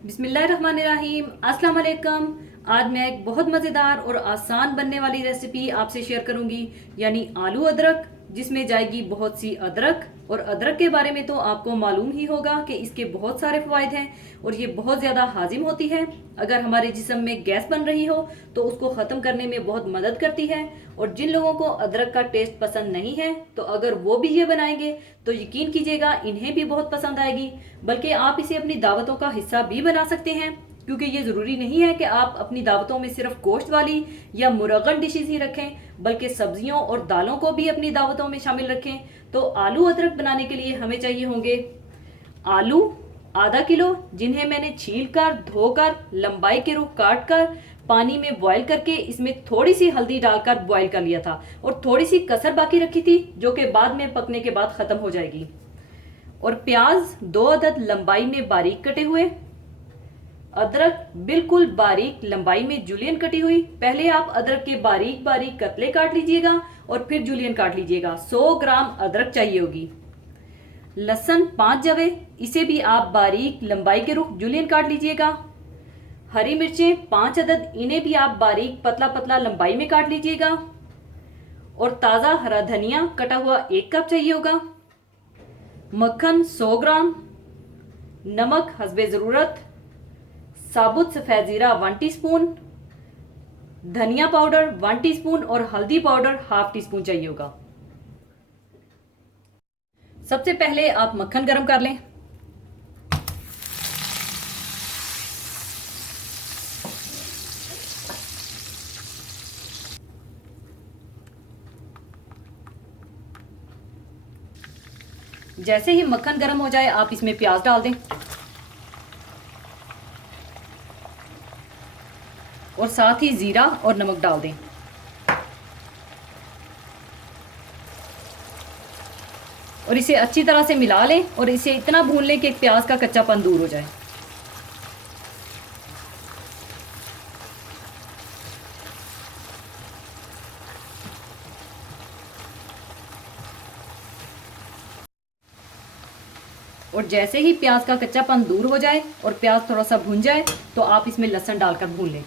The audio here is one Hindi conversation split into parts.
बिस्मिल्लाहिर्रहमानिर्रहीम। अस्सलाम वालेकुम। आज मैं एक बहुत मज़ेदार और आसान बनने वाली रेसिपी आपसे शेयर करूंगी, यानी आलू अदरक, जिसमें जाएगी बहुत सी अदरक। और अदरक के बारे में तो आपको मालूम ही होगा कि इसके बहुत सारे फ़वाइद हैं और ये बहुत ज़्यादा हाजिम होती है। अगर हमारे जिस्म में गैस बन रही हो तो उसको ख़त्म करने में बहुत मदद करती है। और जिन लोगों को अदरक का टेस्ट पसंद नहीं है तो अगर वो भी ये बनाएंगे तो यकीन कीजिएगा इन्हें भी बहुत पसंद आएगी। बल्कि आप इसे अपनी दावतों का हिस्सा भी बना सकते हैं, क्योंकि ये ज़रूरी नहीं है कि आप अपनी दावतों में सिर्फ गोश्त वाली या मुरगन डिशेज ही रखें, बल्कि सब्जियों और दालों को भी अपनी दावतों में शामिल रखें। तो आलू अदरक बनाने के लिए हमें चाहिए होंगे आलू आधा किलो, जिन्हें मैंने छील कर, धोकर, लंबाई के रुख काट कर, पानी में बॉईल करके इसमें थोड़ी सी हल्दी डालकर बॉईल कर लिया था और थोड़ी सी कसर बाकी रखी थी, जो कि बाद में पकने के बाद ख़त्म हो जाएगी। और प्याज 2 अदद लंबाई में बारीक कटे हुए, अदरक बिल्कुल बारीक लंबाई में जूलियन कटी हुई। पहले आप अदरक के बारीक बारीक कतले काट लीजिएगा और फिर जूलियन काट लीजिएगा। 100 ग्राम अदरक चाहिए होगी। लहसुन 5 जवे, इसे भी आप बारीक लंबाई के रुख जूलियन काट लीजिएगा। हरी मिर्चें 5 अदद, इन्हें भी आप बारीक पतला पतला लंबाई में काट लीजिएगा। और ताज़ा हरा धनिया कटा हुआ 1 कप चाहिए होगा। मक्खन 100 ग्राम, नमक हस्बे ज़रूरत, साबुत सफ़ेद ज़ीरा 1 टीस्पून, धनिया पाउडर 1 टीस्पून और हल्दी पाउडर हाफ टी स्पून चाहिए होगा। सबसे पहले आप मक्खन गरम कर लें। जैसे ही मक्खन गरम हो जाए आप इसमें प्याज डाल दें और साथ ही ज़ीरा और नमक डाल दें। और इसे अच्छी तरह से मिला लें और इसे इतना भून लें कि प्याज का कच्चापन दूर हो जाए। और जैसे ही प्याज का कच्चापन दूर हो जाए और प्याज थोड़ा सा भून जाए तो आप इसमें लहसुन डालकर भून लें।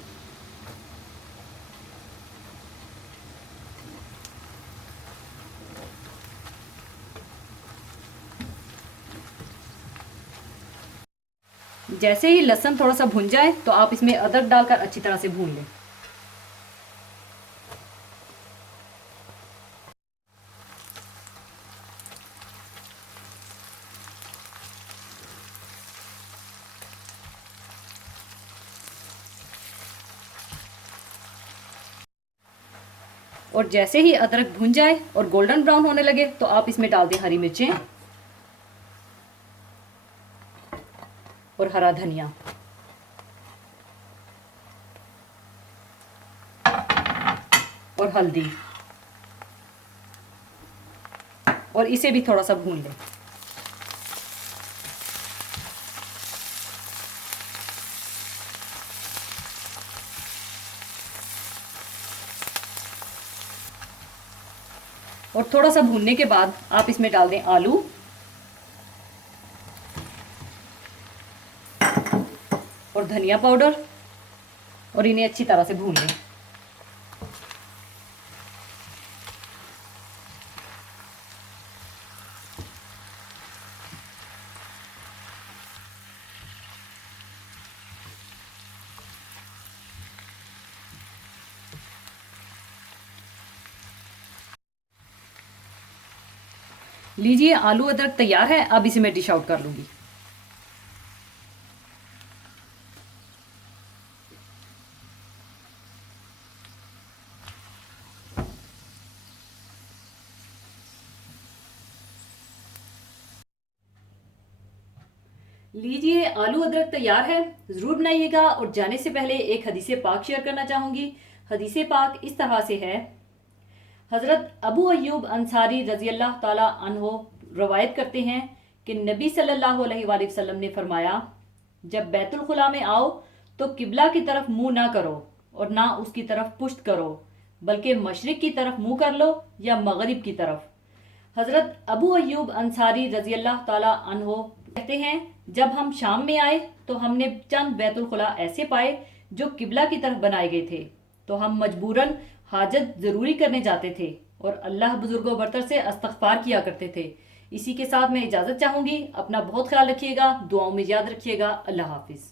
जैसे ही लहसुन थोड़ा सा भुन जाए तो आप इसमें अदरक डालकर अच्छी तरह से भून लें। और जैसे ही अदरक भुन जाए और गोल्डन ब्राउन होने लगे तो आप इसमें डाल दें हरी मिर्चें और हरा धनिया और हल्दी, और इसे भी थोड़ा सा भून लें। और थोड़ा सा भूनने के बाद आप इसमें डाल दें आलू और धनिया पाउडर और इन्हें अच्छी तरह से भून लें। लीजिए, आलू अदरक तैयार है। अब इसे मैं डिश आउट कर लूंगी। लीजिए, आलू अदरक तैयार है। ज़रूर बनाइएगा। और जाने से पहले एक हदीस पाक शेयर करना चाहूँगी। हदीस पाक इस तरह से है। हज़रत अबू अय्यूब अंसारी रज़ी अल्लाह ताला अन्हो रवायत करते हैं कि नबी सल्लल्लाहु अलैहि वसल्लम ने फरमाया, जब बैतुल खुला में आओ तो किबला की तरफ मुंह ना करो और ना उसकी तरफ पुश्त करो, बल्कि मशरिक की तरफ मुंह कर लो या मगरिब की तरफ। हज़रत अबू अय्यूब अंसारी रज़ी अल्लाह ताला अन्हो कहते हैं जब हम शाम में आए तो हमने चंद बैतुल खुला ऐसे पाए जो किबला की तरफ बनाए गए थे, तो हम मजबूरन हाजत ज़रूरी करने जाते थे और अल्लाह बुजुर्गों बरतर से इस्तग़फ़ार किया करते थे। इसी के साथ मैं इजाज़त चाहूँगी। अपना बहुत ख्याल रखिएगा, दुआओं में याद रखिएगा। अल्लाह हाफिज़।